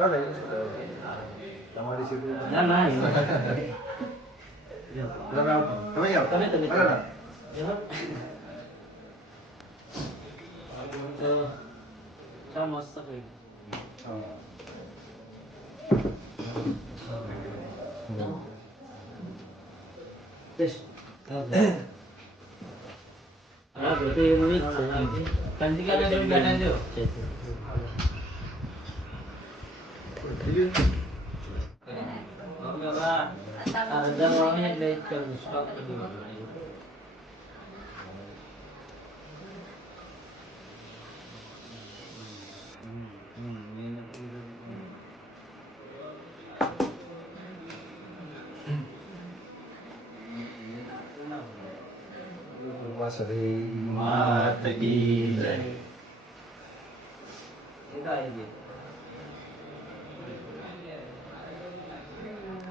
ના ના તમારી સીટ ના ના તમે આવો તમે આવો તમે તમે ના, ના. તો ચા મસ્ત થઈ હા. હા બધું એવું જ છે કંદિકાને જોઈ બેઠા છો આ રજા આવે એટલે જ કરું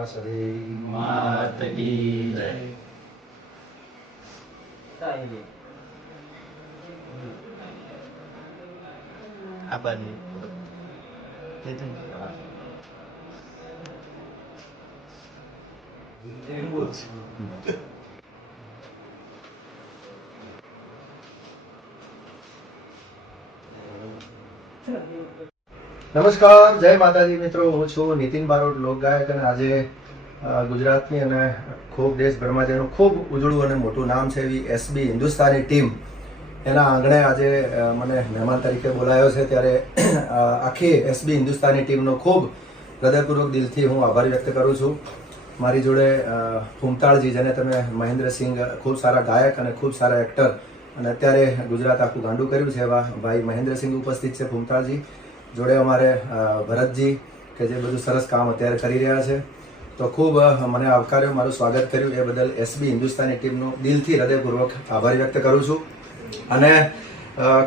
વાસુદેવ માત કી જય એ તો આવી ગયું. આ નમસ્કાર, જય માતાજી મિત્રો, હું છું નીતિન બારોટ, લોકગાયક અને આજે ગુજરાતની અને ખૂબ દેશભરમાં જેનું ખૂબ ઉજળું અને મોટું નામ છે એવી એસબી હિન્દુસ્તાની ટીમ, એના આંગણે આજે મને મહેમાન તરીકે બોલાયો છે ત્યારે આખી એસબી હિન્દુસ્તાની ટીમનો ખૂબ હૃદયપૂર્વક દિલથી હું આભાર વ્યક્ત કરું છું. મારી જોડે ફૂમતાળજી જેને તમે મહેન્દ્રસિંહ ખૂબ સારા ગાયક અને ખૂબ સારા એક્ટર, અને અત્યારે ગુજરાત આખું ગાંડું કર્યું છે એવા ભાઈ મહેન્દ્રસિંહ ઉપસ્થિત છે ફૂમતાળજી જોડે અમારે ભરતજી કે જે બધું સરસ કામ અત્યારે કરી રહ્યા છે. તો ખૂબ મને આવકાર્યો, મારું સ્વાગત કર્યું. એ બદલ એસબી હિન્દુસ્તાની ટીમનો દિલથી હૃદયપૂર્વક આભાર વ્યક્ત કરું છું. અને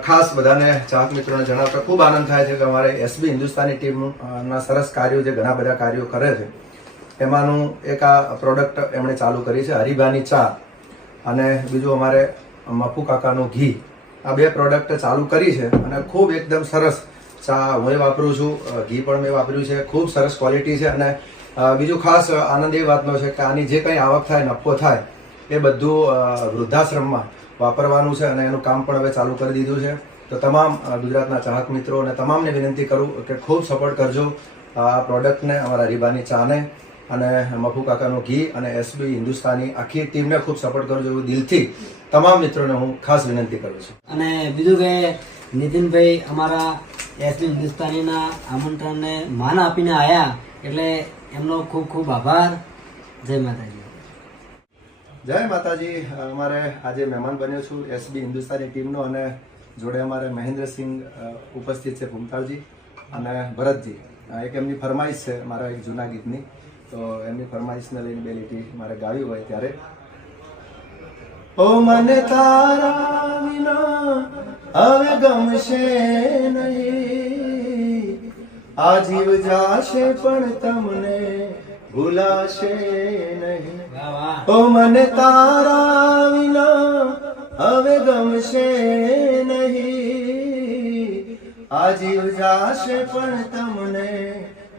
ખાસ બધાને ચાહક મિત્રોને જણાવતા ખૂબ આનંદ થાય છે કે અમારે એસબી હિન્દુસ્તાની ટીમના સરસ કાર્યો જે ઘણા બધા કાર્યો કરે છે, એમાંનું એક આ પ્રોડક્ટ એમણે ચાલુ કરી છે, હરિભાની ચા. અને બીજું અમારે મફુ કાકાનું ઘી. આ બે પ્રોડક્ટ ચાલુ કરી છે અને ખૂબ એકદમ સરસ ચા હું વાપરું છું ઘી પણ મેં વાપર્યું છે, ખૂબ સરસ ક્વોલિટી છે અને બીજું ખાસ આનંદ એ વાતનો છે કે આની જે કંઈ આવક થાય, નફો થાય, એ બધું વૃદ્ધાશ્રમમાં વાપરવાનું છે અને એનું કામ પણ હવે ચાલુ કરી દીધું છે. તો તમામ ગુજરાતના ચાહક મિત્રો અને તમામને વિનંતી કરું કે ખૂબ સપોર્ટ કરજો આ પ્રોડક્ટને, અમારા રીબાની ચાને અને મફુ કાકાનું ઘી અને એસબી હિન્દુસ્તાની આખી ટીમને ખૂબ સપોર્ટ કરજો એવું દિલથી તમામ મિત્રોને હું ખાસ વિનંતી કરું છું. અને બીજું કે નીતિનભાઈ, અમારા એસબી હિન્દુસ્તાનીના આમંત્રણને માન આપીને આવ્યા એટલે એમનો ખૂબ ખૂબ આભાર. જય માતાજી. જય માતાજી. અમારે આજે મહેમાન બન્યો છું, એસબી હિન્દુસ્તાની ટીમનો અને જોડે અમારે મહેન્દ્રસિંહ ઉપસ્થિત છે ભૂમતાળજી અને ભરતજી. એક એમની ફરમાઈશ છે મારા એક જૂના ગીતની. તો એમની ફરમાઈશને લઈને બે લીટી મારે ગાવી હોય ત્યારે. ઓ મને તારા વિના હવે ગમશે નહીં. આ જીવ જાશે પણ તમને ભૂલાશે નહીં. ઓ મને તારા વિના હવે ગમશે નહીં. આ જીવ જાશે પણ તમને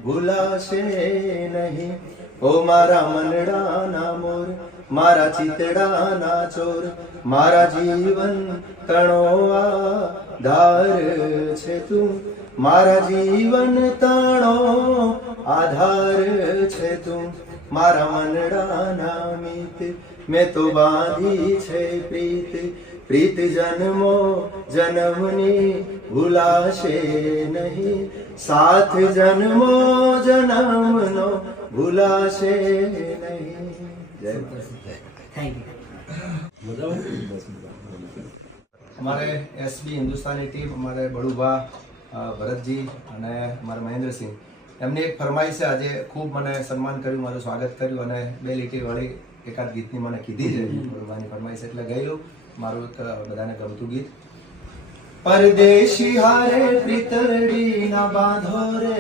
ભૂલાશે નહીં. ઓ મારા મનડાના મોર મારા ચિતડાના ચોર મારા જીવન તણો આધાર છે તું. મારા જીવન તાણો આધાર છે તું. મારા મનડાના મિત મેં તો બાંધી છે પ્રીત. પ્રીત જન્મો જન્મની ભૂલાશે નહીં. સાથ જન્મો જન્મનો ભૂલાશે નહીં. જય થેન્ક યુ અમારે એસબી હિન્દુસ્તાની ટીમ અમારે બળુભા ભરતજી અને અમારા મહેન્દ્રસિંહ. એમની એક ફરમાઈશ છે આજે ખૂબ મને સન્માન કર્યું મારું સ્વાગત કર્યું અને બે લીટીવાળી એકાદ ગીતની મને કીધી છે. ભગવાનની ફરમાઈશ એટલે ગયેલું. મારું એક બધાને ગમતું ગીત. પરદેશી હારે પ્રીતલડી ના બાંધો રે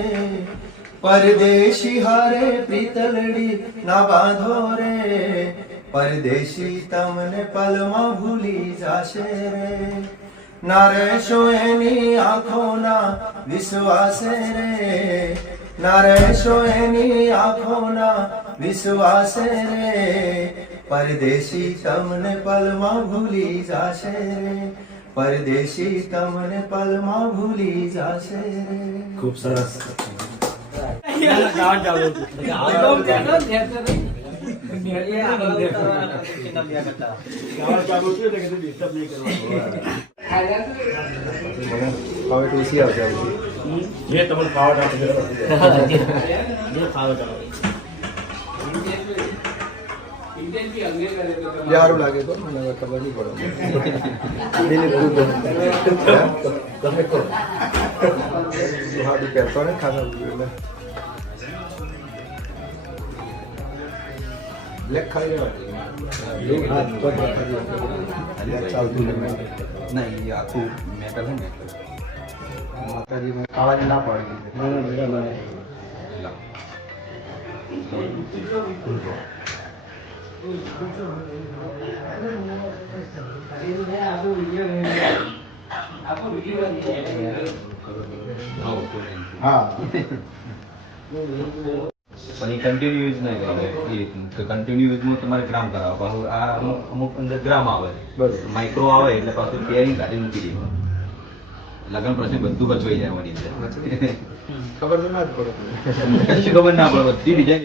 પરદેશી હારે પ્રીતલડી ના બાંધો રે પરદેશી તમને પલમાં ભૂલી જાશે રે. ના રહેશો એની આંખોના વિશ્વાસે રે. ના રહેશો એની આંખોના વિશ્વાસે રે. પરદેશી તમને પલમાં ભૂલી જાશે રે. પરદેશી તમને પલમાં ભૂલી જાશે રે. ખૂબ સરસ. હવે તુલસી આવશે જે તમને ફાવટ આપે સારું લાગે તો મને ખબર નહીં પડે. દિલીપ તમે કહો. હાડી પહેરતો ને ખાના એટલે. બ્લેક ખાઈ લેવા હા તો જ ખાલી ચાલતું નહીં આખું મેટલ ને. માતાજી ખાવાની ના પાડી હા પણ એ કન્ટિન્યુ યુઝ નહીં કરે એ રીતનું કે કન્ટિન્યુ યુઝમાં તમારે ગ્રામ કરાવો પાછું આ અમુક અમુક અંદર ગ્રામ આવે. માઇક્રો આવે એટલે પાછું કેરિંગ કાઢી મૂકી દેવાનું લગ્ન પ્રશ્ન બધું બચવાઈ જાય એની અંદર. ખબર તો ના જ પડે. ખબર ના પડે. બધી ડિઝાઇન